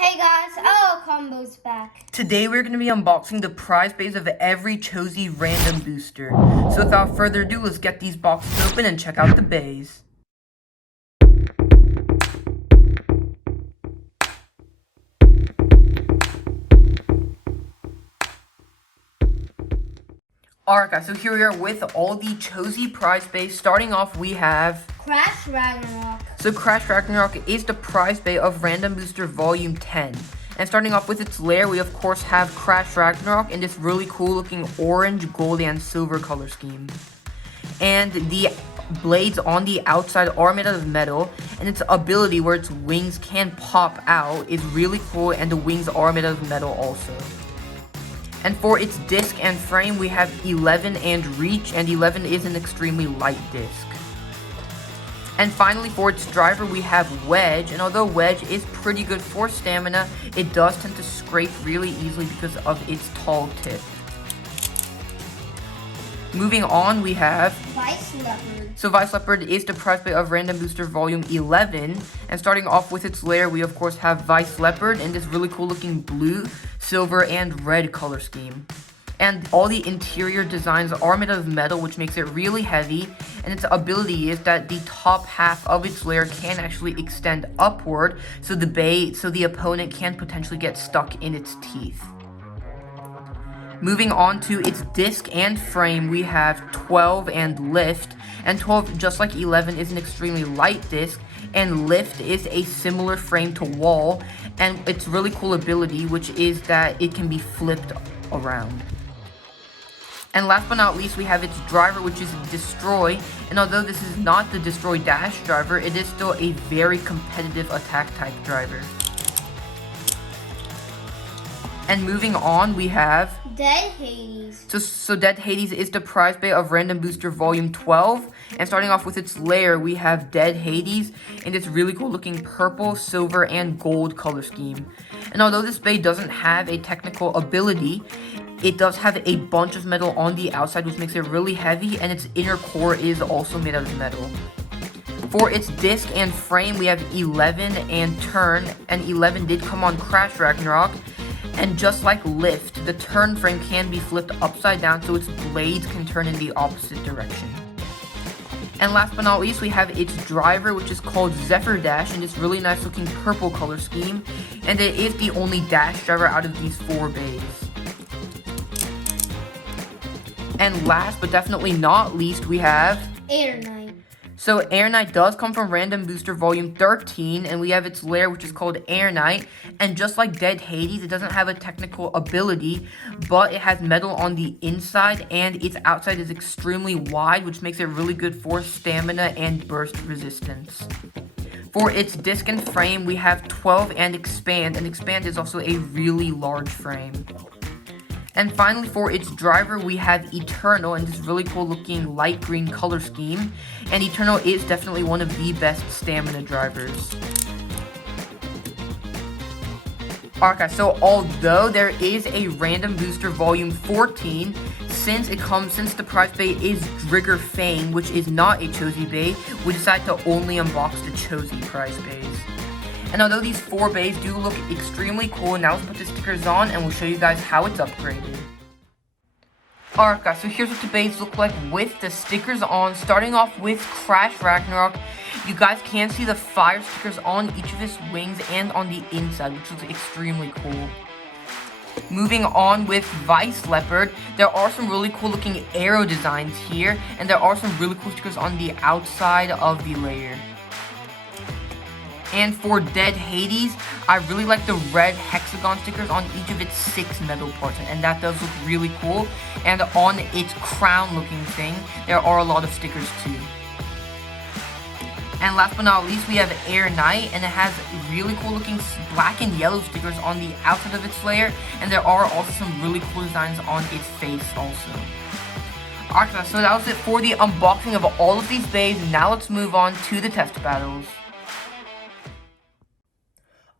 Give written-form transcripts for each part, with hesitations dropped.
Hey guys, our combo's back. Today we're going to be unboxing the prize bays of every Cho-Z random booster. So without further ado, let's get these boxes open and check out the bays. Alright guys, so here we are with all the Cho-Z prize bays. Starting off we have Crash Ragnaruk. So Crash Ragnaruk is the prize bay of Random Booster Volume 10. And starting off with its lair, we of course have Crash Ragnaruk in this really cool looking orange, gold, and silver color scheme. And the blades on the outside are made out of metal, and its ability where its wings can pop out is really cool, and the wings are made out of metal also. And for its disc and frame, we have 11 and reach, and 11 is an extremely light disc. And finally, for its driver, we have Wedge, and although Wedge is pretty good for stamina, it does tend to scrape really easily because of its tall tip. Moving on, we have Beys Leopard. So Beys Leopard is the prize bay of Random Booster Volume 11, and starting off with its lair, we of course have Beys Leopard in this really cool looking blue, silver, and red color scheme. And all the interior designs are made out of metal, which makes it really heavy, and its ability is that the top half of its layer can actually extend upward, so the opponent can potentially get stuck in its teeth. Moving on to its disc and frame, we have 12 and lift, and 12, just like 11, is an extremely light disc, and lift is a similar frame to wall, and its really cool ability, which is that it can be flipped around. And last but not least, we have its driver, which is Destroy, and although this is not the Destroy Dash driver, it is still a very competitive attack type driver. And moving on, we have Dead Hades. So Dead Hades is the prize bay of Random Booster Volume 12, and starting off with its lair, we have Dead Hades in this really cool looking purple, silver, and gold color scheme. And although this bay doesn't have a technical ability, it does have a bunch of metal on the outside, which makes it really heavy, and its inner core is also made out of metal. For its disc and frame, we have 11 and turn, and 11 did come on Crash Ragnaruk. And just like lift, the turn frame can be flipped upside down so its blades can turn in the opposite direction. And last but not least, we have its driver, which is called Zephyr Dash in this really nice looking purple color scheme. And it is the only dash driver out of these 4 bays. And last but definitely not least, we have Air Knight. So Air Knight does come from Random Booster Volume 13, and we have its lair, which is called Air Knight. And just like Dead Hades, it doesn't have a technical ability, but it has metal on the inside, and its outside is extremely wide, which makes it really good for stamina and burst resistance. For its disc and frame, we have 12 and Expand is also a really large frame. And finally, for its driver, we have Eternal in this really cool looking light green color scheme. And Eternal is definitely one of the best stamina drivers. Alright guys, so although there is a Random Booster Volume 14, since the prize bay is Drigger Fang, which is not a Cho-Z bay, we decided to only unbox the Cho-Z prize bays. And although these 4 bays do look extremely cool, now let's put the stickers on and we'll show you guys how it's upgraded. Alright guys, so here's what the bays look like with the stickers on. Starting off with Crash Ragnaruk, you guys can see the fire stickers on each of his wings and on the inside, which is extremely cool. Moving on with Beys Leopard, there are some really cool looking arrow designs here, and there are some really cool stickers on the outside of the layer. And for Dead Hades, I really like the red hexagon stickers on each of its 6 metal parts, and that does look really cool. And on its crown looking thing, there are a lot of stickers too. And last but not least, we have Air Knight, and it has really cool looking black and yellow stickers on the outside of its layer, and there are also some really cool designs on its face also. Alright guys, so that was it for the unboxing of all of these bays. Now let's move on to the test battles.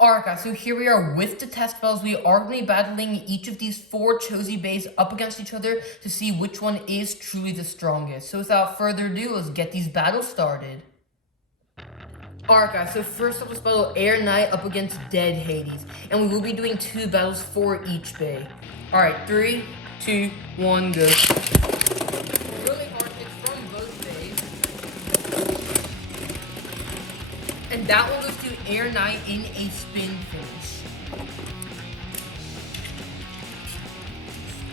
Alright guys, so here we are with the test battles. We are going to be battling each of these 4 Cho-Z bays up against each other to see which one is truly the strongest. So without further ado, let's get these battles started. Alright guys, so first up, let's battle Air Knight up against Dead Hades. And we will be doing 2 battles for each bay. Alright, 3, 2, 1, go. Really hard hits from both bays. And that one goes to Air Knight in a spin finish.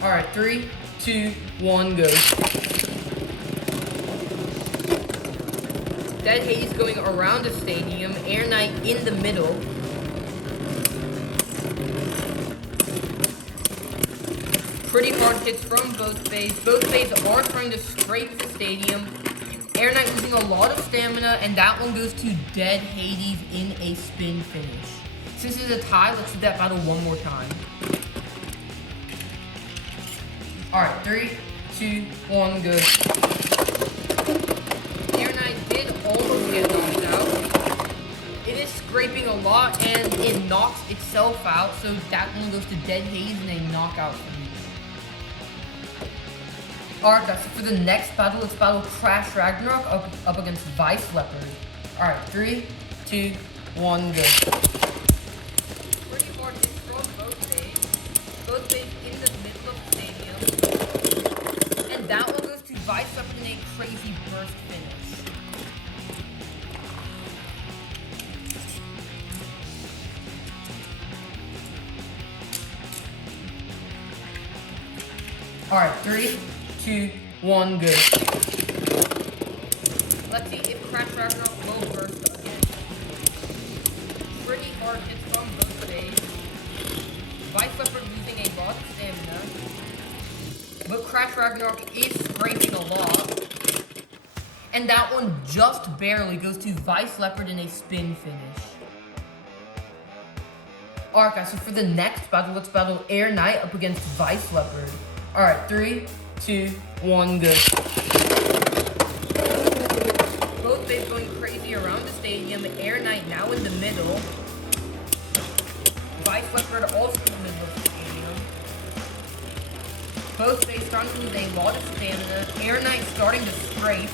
Alright, 3, 2, 1, go. Dead Hades going around the stadium, Air Knight in the middle. Pretty hard hits from both bays. Both bays are trying to scrape the stadium. Air Knight losing a lot of stamina, and that one goes to Dead Hades in a spin finish. Since it's a tie, let's do that battle one more time. Alright, 3, 2, 1, go. Air Knight did almost get knocked out. It is scraping a lot, and it knocks itself out, so that one goes to Dead Hades in a knockout finish. Alright guys, so for the next battle, let's battle Crash Ragnaruk up against Beys Leopard. Alright, 3, 2, 1, go. Pretty hard hits from both bays. Both bays in the middle of the stadium. And that one goes to Beys Leopard in a crazy burst finish. Alright, 3, 2, 1, go. Let's see if Crash Ragnarok will burst again. Pretty hard hits from both bays. Beys Leopard losing a lot of stamina. But Crash Ragnarok is scraping a lot. And that one just barely goes to Beys Leopard in a spin finish. Alright guys, so for the next battle, let's battle Air Knight up against Beys Leopard. Alright, 3, 2, 1, go. Both bays going crazy around the stadium. Air Knight now in the middle. Beys Leopard also in the middle of the stadium. Both bays starting to lose a lot of stamina. Air Knight starting to scrape.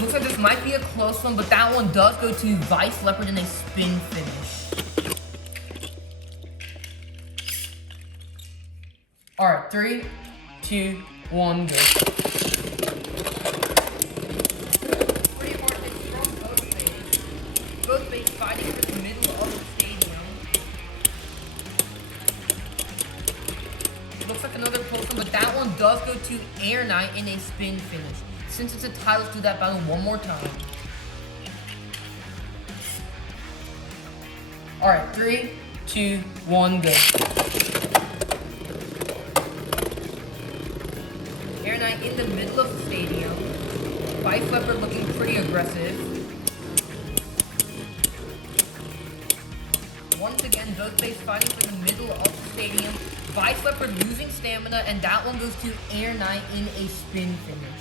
Looks like this might be a close one, but that one does go to Beys Leopard in a spin finish. Alright, 3, 2, 1, go. Pretty hard hits from both bays. Both bays fighting for the middle of the stadium. Looks like another close one, but that one does go to Air Knight in a spin finish. Since it's a tie, let's do that battle one more time. Alright, 3, 2, 1, go. Air Knight in the middle of the stadium. Beys Leopard looking pretty aggressive. Once again, both bays fighting for the middle of the stadium. Beys Leopard losing stamina, and that one goes to Air Knight in a spin finish.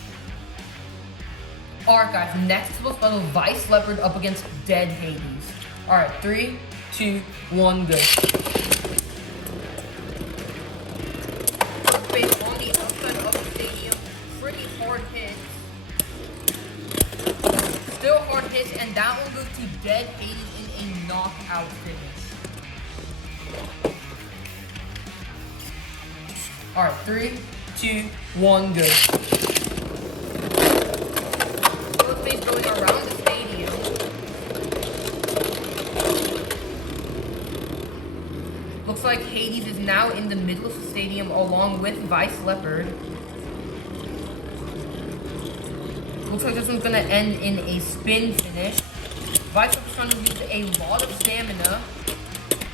Alright guys, next let's battle Beys Leopard up against Dead Hades. Alright, 3, 2, 1, go. Both bays on the outside of the stadium, pretty hard hits. Still hard hits, and that one goes to Dead Hades in a knockout finish. Alright, 3, 2, 1, go. Both bays going around the stadium. Looks like Hades is now in the middle of the stadium along with Beys Leopard. Looks like this one's gonna end in a spin finish. Beys Leopard's trying to use a lot of stamina.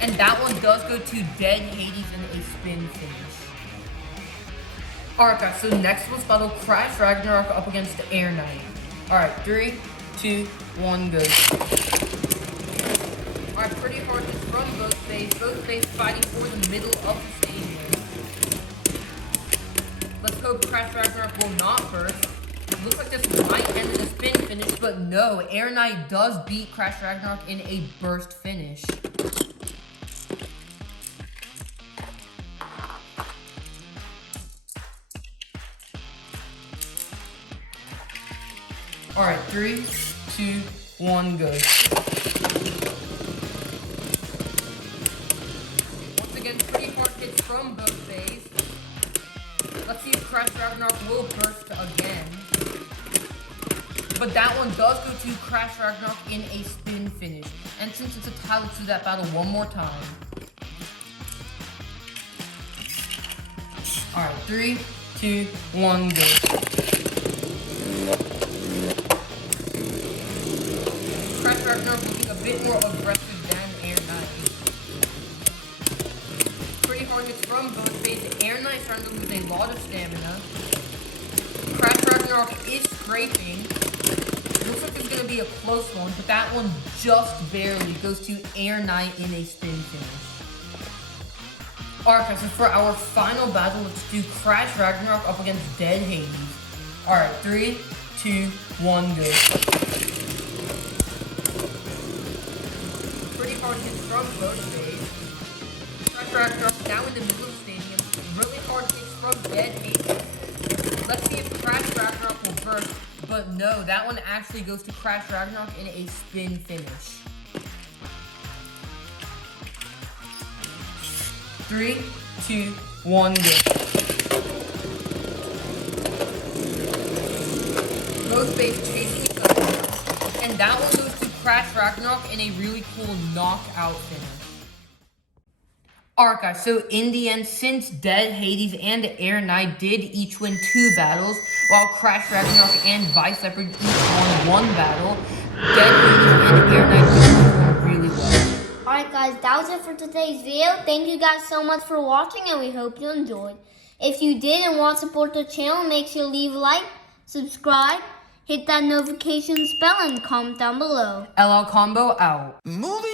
And that one does go to Dead Hades in a spin finish. Alright guys, so next let's battle Crash Ragnaruk up against Air Knight. Alright, 3, 2, 1, go. Alright, pretty hard hits from both bays. Both bays fighting for the middle of the stadium. Let's hope Crash Ragnaruk will not burst. Looks like this might end in a spin finish, but no, Air Knight does beat Crash Ragnaruk in a burst finish. Alright, 3, 2, 1, go. Once again, pretty hard hits from both Beys. Let's see if Crash Ragnaruk will burst again. But that one does go to Crash Ragnaruk in a spin finish. And since it's a tie, let's do that battle one more time. Alright, 3, 2, 1, go. Crash Ragnaruk looking a bit more aggressive than Air Knight. Pretty hard hits from both Beys. Air Knight starting to lose a lot of stamina. Crash Ragnaruk is scraping. Looks like it's going to be a close one, but that one just barely goes to Air Knight in a spin finish. Alright, so for our final battle, let's do Crash Ragnarok up against Dead Hades. Alright, 3, 2, 1, go. Pretty hard hits from both Beys. Crash Ragnarok down in the middle of the stadium. Really hard hits from Dead Hades. Let's see if Crash Ragnarok will burst. But no, that one actually goes to Crash Ragnarok in a spin finish. 3, 2, 1, go. Both Beys chasing each other. And that one goes to Crash Ragnarok in a really cool knockout finish. Alright guys, so in the end, since Dead Hades and Air Knight did each win 2 battles, while Crash Ragnarok and Leopard each won 1 battle, Dead Hades and Air Knight performed really well. Alright guys, that was it for today's video. Thank you guys so much for watching and we hope you enjoyed. If you did and want to support the channel, make sure to leave a like, subscribe, hit that notification bell and comment down below. LL Combo out. Movie